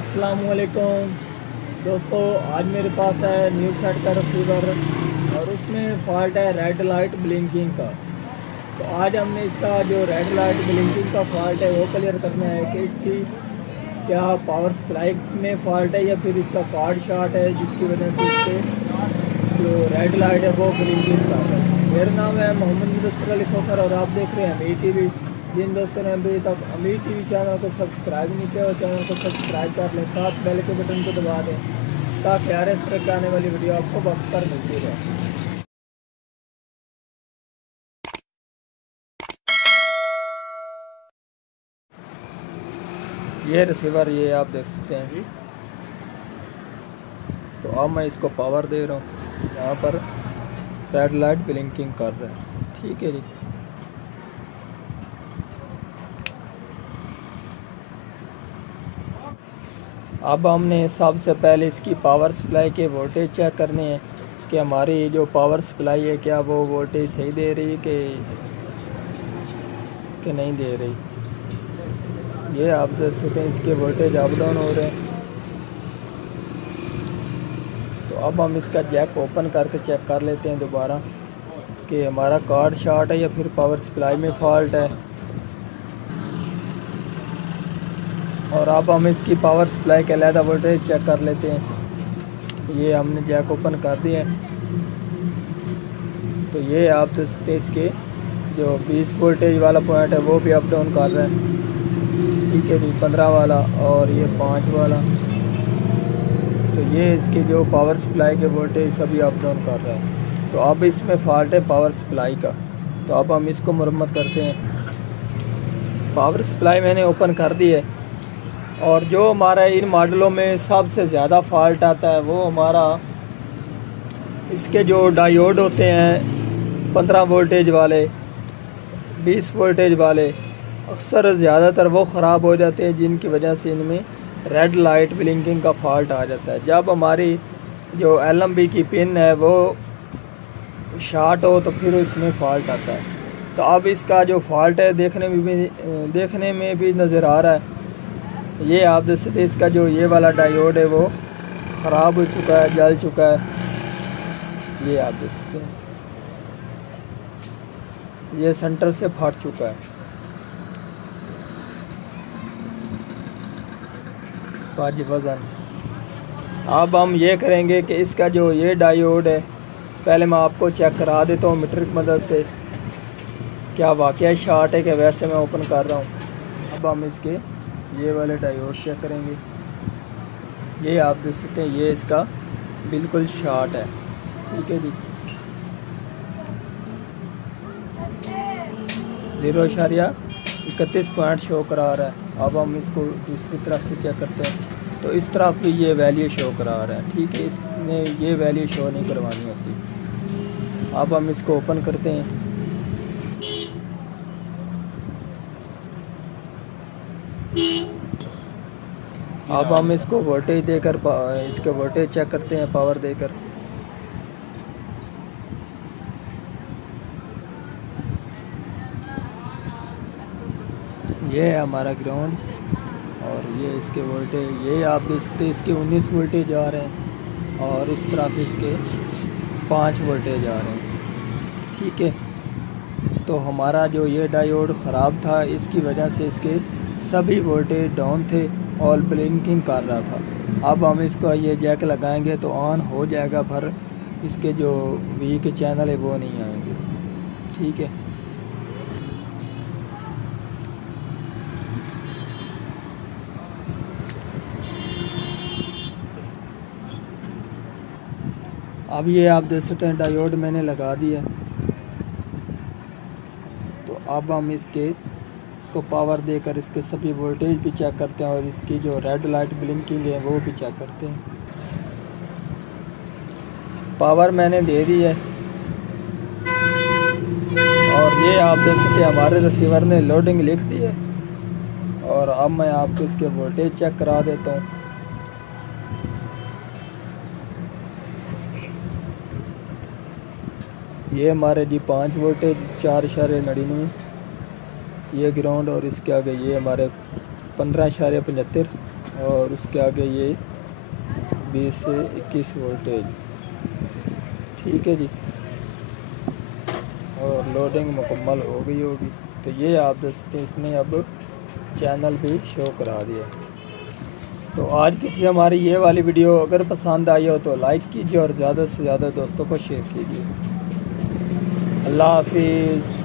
अस्सलामुअलैकुम दोस्तों, आज मेरे पास है न्यू सेट का रिसीवर और उसमें फ़ॉल्ट है रेड लाइट ब्लिंकिंग का। तो आज हमने इसका जो रेड लाइट ब्लिंकिंग का फ़ॉल्ट है वो क्लियर करना है कि इसकी क्या पावर सप्लाई में फ़ॉल्ट है या फिर इसका कार्ड शॉर्ट है जिसकी वजह से इसके जो रेड लाइट है वो ब्लिंकिंग कर रहा है। मेरा नाम है मोहम्मद मुदस्सिर अली खोखर और आप देख रहे हैं अमीर टीवी। जिन दोस्तों ने अभी तक अमीर टीवी चैनल को सब्सक्राइब नहीं किया और चैनल को सब्सक्राइब कर लें, साथ बेल के बटन को दबा दें ताकि हर इस तरह की आने वाली वीडियो आपको वक्त पर मिलती रहे। ये रिसीवर ये आप देख सकते हैं जी। तो अब मैं इसको पावर दे रहा हूँ, यहाँ पर रेड लाइट ब्लिंकिंग कर रहा है। ठीक है जी। अब हमने सबसे पहले इसकी पावर सप्लाई के वोल्टेज चेक करने हैं कि हमारी जो पावर सप्लाई है क्या वो वोल्टेज सही दे रही है कि नहीं दे रही। ये आप देख सकते हैं इसके वोल्टेज अप डाउन हो रहे हैं। तो अब हम इसका जैक ओपन करके चेक कर लेते हैं दोबारा कि हमारा कार्ड शॉर्ट है या फिर पावर सप्लाई में फ़ॉल्ट है। और अब हम इसकी पावर सप्लाई के अलहदा वोल्टेज चेक कर लेते हैं। ये हमने जैक ओपन कर दिए। तो ये आप देख सकते हैं इसके जो 20 वोल्टेज वाला पॉइंट है वो भी अप डाउन कर रहा है। ठीक है जी, 15 वाला और ये 5 वाला। तो ये इसके जो पावर सप्लाई के वोल्टेज सभी अप डाउन कर रहा है। तो अब इसमें फ़ॉल्ट है पावर सप्लाई का। तो अब हम इसको मरम्मत करते हैं। पावर सप्लाई मैंने ओपन कर दी है और जो हमारा इन मॉडलों में सबसे ज़्यादा फ़ॉल्ट आता है वो हमारा इसके जो डायोड होते हैं 15 वोल्टेज वाले, 20 वोल्टेज वाले, अक्सर ज़्यादातर वो ख़राब हो जाते हैं जिनकी वजह से इनमें रेड लाइट ब्लिंकिंग का फ़ॉल्ट आ जाता है। जब हमारी जो LMB की पिन है वो शॉर्ट हो तो फिर उसमें फ़ॉल्ट आता है। तो अब इसका जो फ़ॉल्ट है देखने में भी नज़र आ रहा है। ये आप देख सकते हैं इसका जो ये वाला डायोड है वो ख़राब हो चुका है, जल चुका है। ये आप देख सकते हैं ये सेंटर से फट चुका है। फाजी वज़न। अब हम ये करेंगे कि इसका जो ये डायोड है पहले मैं आपको चेक करा देता हूँ मीटर की मदद से क्या वाकई शॉर्ट है कि वैसे मैं ओपन कर रहा हूँ। अब हम इसके ये वाले डायोड चेक करेंगे। ये आप देख सकते हैं ये इसका बिल्कुल शॉर्ट है। ठीक है जी, 0.31 पॉइंट शो करा रहा है। अब हम इसको दूसरी तरफ से चेक करते हैं तो इस तरफ भी ये वैल्यू शो करा रहा है। ठीक है, इसने ये वैल्यू शो नहीं करवानी होती। अब हम इसको ओपन करते हैं। अब हम इसको वोल्टेज देकर इसके वोल्टेज चेक करते हैं पावर देकर। ये है हमारा ग्राउंड और ये इसके वोल्टेज ये आप देखते इसके 19 वोल्टेज आ रहे हैं और इस तरफ इसके 5 वोल्टेज आ रहे हैं। ठीक है, तो हमारा जो ये डायोड ख़राब था इसकी वजह से इसके सभी वोल्टेज डाउन थे और ब्लिंकिंग कर रहा था। अब हम इसको ये जैक लगाएंगे तो ऑन हो जाएगा, पर इसके जो वीक चैनल है वो नहीं आएंगे। ठीक है, अब ये आप देख सकते हैं डायोड मैंने लगा दिया। तो अब हम इसको पावर देकर इसके सभी वोल्टेज भी चेक करते हैं और इसकी जो रेड लाइट ब्लिंकिंग है वो भी चेक करते हैं। पावर मैंने दे दी है और ये आप देख सकते हैं हमारे रिसीवर ने लोडिंग लिख दी है। और अब मैं आपको इसके वोल्टेज चेक करा देता हूँ। ये हमारे जी 5 वोल्टेज 4.99, ये ग्राउंड और इसके आगे ये हमारे 15.75 और उसके आगे ये 20 से 21 वोल्टेज। ठीक है जी, और लोडिंग मुकम्मल हो गई होगी। तो ये आप देखते इसने अब चैनल भी शो करा दिया। तो आज की थी हमारी ये वाली वीडियो। अगर पसंद आई हो तो लाइक कीजिए और ज़्यादा से ज़्यादा दोस्तों को शेयर कीजिए। अल्लाह हाफिज़।